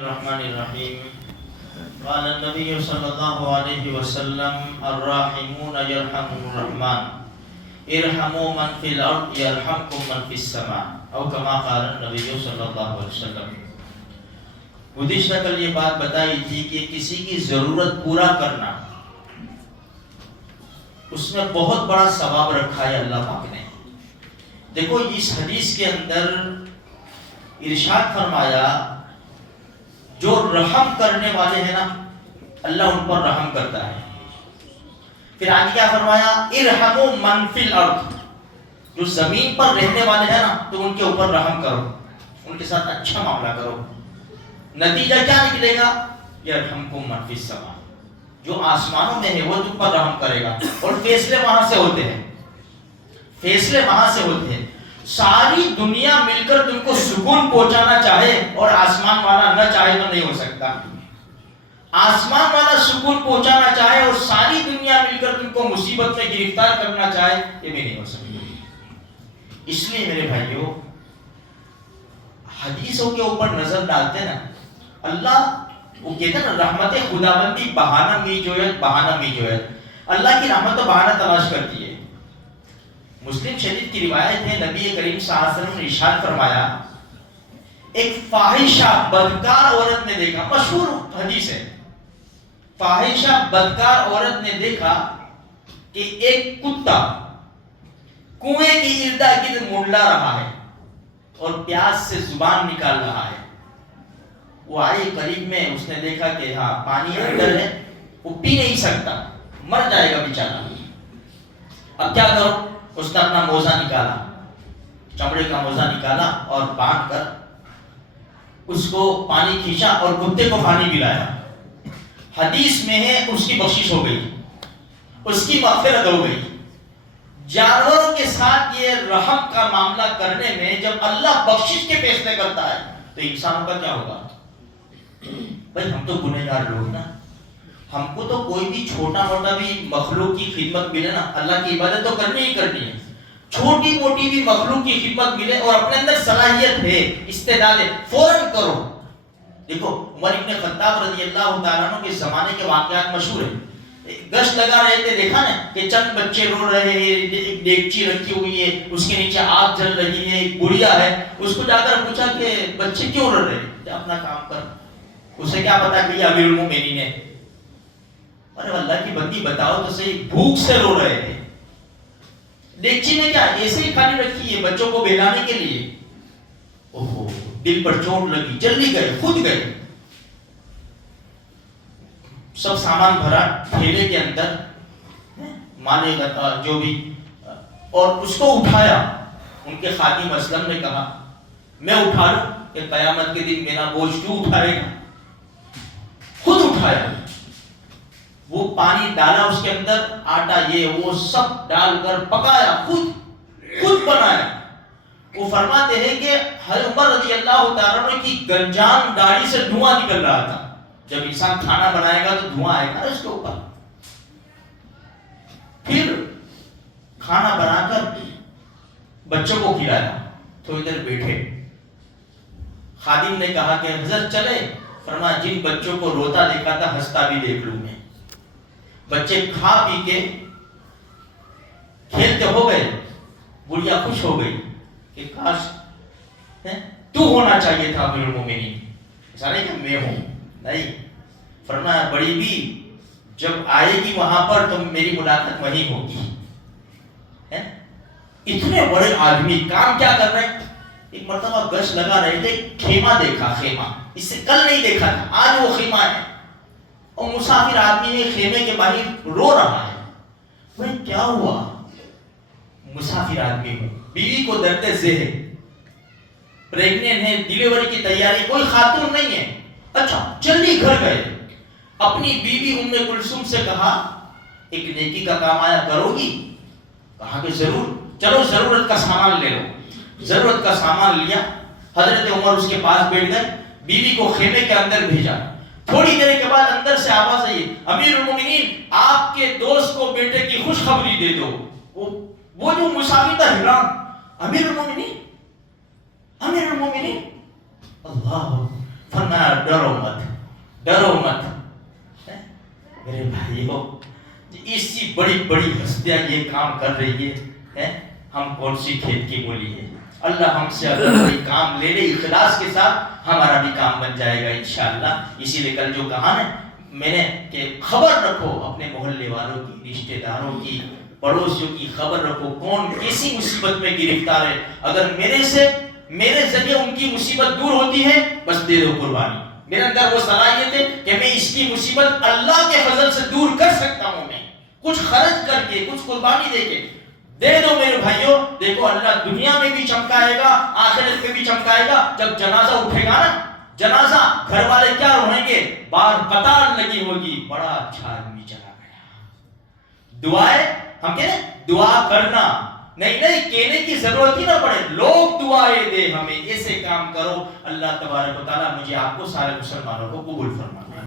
الرحمن الرحیم قال النبی صلی اللہ علیہ وسلم الراحمون یرحمهم الرحمن ارحموا من فی الارض یرحمکم من فی السماء او کما قال النبی صلی اللہ علیہ وسلم۔ گزشتہ کل یہ بات بتائی تھی کہ کسی کی ضرورت پورا کرنا اس میں بہت بڑا ثواب رکھا ہے اللہ پاک نے۔ دیکھو اس حدیث کے اندر ارشاد فرمایا جو رحم کرنے والے ہیں نا اللہ ان پر رحم کرتا ہے۔ پھر آگے کیا فرمایا ارحموا من فی الارض، جو زمین پر رہنے والے ہیں نا تو ان کے اوپر رحم کرو، ان کے ساتھ اچھا معاملہ کرو۔ نتیجہ کیا نکلے گا یرحمکم من فی السماء، جو آسمانوں میں ہے وہ تم پر رحم کرے گا۔ اور فیصلے وہاں سے ہوتے ہیں، فیصلے وہاں سے ہوتے ہیں۔ ساری دنیا مل کر تم کو سکون پہنچانا چاہے اور آسمان والا نہ چاہے تو نہیں ہو سکتا۔ آسمان والا سکون پہنچانا چاہے اور ساری دنیا مل کر تم کو مصیبت میں گرفتار کرنا چاہے یہ بھی نہیں ہو سکتا۔ اس لیے میرے بھائیوں حدیثوں کے اوپر نظر ڈالتے نا اللہ وہ کہتے ہیں نا رحمت خداوندی بہانہ می جویت، اللہ کی رحمت و بہانہ تلاش کرتی ہے۔ مسلم شریف کی روایت ہے نبی کریم صلی اللہ علیہ وسلم نے ارشاد فرمایا ایک فاحشہ بدکار عورت نے دیکھا، مشہور حدیث ہے، فاحشہ بدکار عورت نے دیکھا کہ ایک کتا کنویں کی ارد گرد منڈلا رہا ہے اور پیاس سے زبان نکال رہا ہے۔ وہ آئی قریب میں، اس نے دیکھا کہ ہاں پانی اندر ہے، وہ پی نہیں سکتا، مر جائے گا بیچارہ۔ اب کیا کرو؟ اس نے اپنا موزہ نکالا، چمڑے کا موزہ نکالا اور باندھ کر اس کو پانی کھینچا اور کتے کو پانی پلایا۔ حدیث میں ہے اس کی بخشش ہو گئی، اس کی مغفرت ہو گئی۔ جانوروں کے ساتھ یہ رحم کا معاملہ کرنے میں جب اللہ بخشش کے فیصلے کرتا ہے تو انسانوں کا کیا ہوگا؟ بھائی ہم تو گنہگار لوگ نا، ہم کو تو کوئی بھی چھوٹا موٹا بھی مخلوق کی خدمت ملے نا اللہ کی عبادت تو کرنی ہی کرنی ہے۔ چھوٹی موٹی بھی مخلوق کی خدمت ملے اور اپنے اندر صلاحیت ہے، استعداد ہے، فوراً کرو۔ دیکھو عمر ابن خطاب رضی اللہ تعالیٰ عنہ کے زمانے کے واقعات مشہور ہیں۔ گشت لگا رہے تھے، دیکھا نا کہ چند بچے رو رہے ہیں، ایک دیگچی رکھی ہوئی ہے، اس کے نیچے آگ جل رہی ہے، ایک بڑھیا ہے، اس کو جا کر پوچھا کہ بچے کیوں رو رہے ہیں؟ اپنا کام کر۔ اسے کیا پتا کہ یہ امیر المومنین ہے۔ ارے اللہ کی بندی بتاؤ تو صحیح، بھوک سے رو رہے تھے، دیگچی میں کیا ایسے ہی کھالی رکھی ہے بچوں کو بہلانے کے لیے۔ اوہو دل پر چوٹ لگی، جلدی گئے، خود گئے، سب سامان بھرا تھیلے کے اندر، مانے گا جو بھی، اور اس کو اٹھایا۔ ان کے خادم اسلم نے کہا میں اٹھا لوں کہ قیامت کے دن میرا بوجھ کیوں اٹھائے گا؟ خود اٹھایا، وہ پانی ڈالا اس کے اندر، آٹا یہ وہ سب ڈال کر پکایا، خود بنایا۔ وہ فرماتے ہیں کہ حضرت عمر رضی اللہ تعالیٰ عنہ کی گنجان داڑھی سے دھواں نکل رہا تھا۔ جب انسان کھانا بنائے گا تو دھواں آئے گا اس کے اوپر۔ پھر کھانا بنا کر بچوں کو کھلایا، تھوڑی دیر بیٹھے، خادم نے کہا کہ حضرت چلے؟ فرمایا جن بچوں کو روتا دیکھا تھا ہنستا بھی دیکھ لوں میں۔ بچے کھا پی کے کھیلتے ہو گئے، بڑھیا خوش ہو گئی کہ کاش تو ہونا چاہیے تھا امیر المومنین، ایسا نہیں کہ میں ہوں، نہیں۔ فرمایا بڑی بھی جب آئے گی وہاں پر تو میری ملاقات وہیں ہوگی۔ اتنے بڑے آدمی کام کیا کر رہے ہیں؟ ایک مرتبہ گشت لگا رہے تھے، خیمہ دیکھا، خیمہ اس سے کل نہیں دیکھا تھا، آج وہ خیمہ ہے اور مسافر آدمی نے خیمے کے باہر رو رہا ہے۔ بھائی کیا ہوا؟ مسافر آدمی ہوں، بیوی کو درد ذہن، پریگننٹ ہے، ڈیلیوری کی تیاری، کوئی خاتون نہیں ہے۔ اچھا جلدی گھر گئے، اپنی بیوی ام کلثوم سے کہا ایک نیکی کا کام آیا، کرو گی؟ کہا کہ ضرور، چلو ضرورت کا سامان لے لو۔ ضرورت کا سامان لیا، حضرت عمر اس کے پاس بیٹھ گئے، بیوی کو خیمے کے اندر بھیجا۔ تھوڑی دیر کے بعد اندر سے آواز آئی امیر المومنین آپ کے دوست کو بیٹے کی خوشخبری دے دو۔ وہ جو مسافر تھا حیران، امیر المومنین، امیر المومنین، اللہ فرمایا ڈرو مت. میرے بھائیوں اسی بڑی بڑی ہستیاں یہ کام کر رہی ہے, ہم کون سی کھیت کی مولی ہے. اللہ ہم سے اگر کوئی کام لے لے اخلاص کے ساتھ ہمارا بھی کام بن جائے گا انشاءاللہ. اسی لیے کل جو کہا نا میں نے کہ خبر رکھو اپنے محلے والوں کی, رشتہ داروں کی, پڑوسیوں کی خبر رکھو کون کیسی مصیبت میں گرفتار ہے. اگر میرے ذریعے ان کی مصیبت دور ہوتی ہے بس دے دو قربانی. میرے اندر وہ صلاحیت ہے کہ میں اس کی مصیبت اللہ کے فضل سے دور کر سکتا ہوں. میں کچھ خرچ کر کے کچھ قربانی دے کے دے دو میرے بھائیوں. دیکھو اللہ دنیا میں بھی چمکائے گا, آخرت میں بھی چمکائے گا. جب جنازہ اٹھے گا نا, جنازہ گھر والے کیا روئیں گے, بار قطار لگی ہوگی, بڑا اچھا آدمی چلا گیا. دعائیں ہم کہتے ہیں دعا کرنا نہیں کہنے کی ضرورت ہی نہ پڑے, لوگ دعائیں دے ہمیں, ایسے کام کرو. اللہ تبارک و تعالیٰ مجھے آپ کو سارے مسلمانوں کو قبول فرمائے.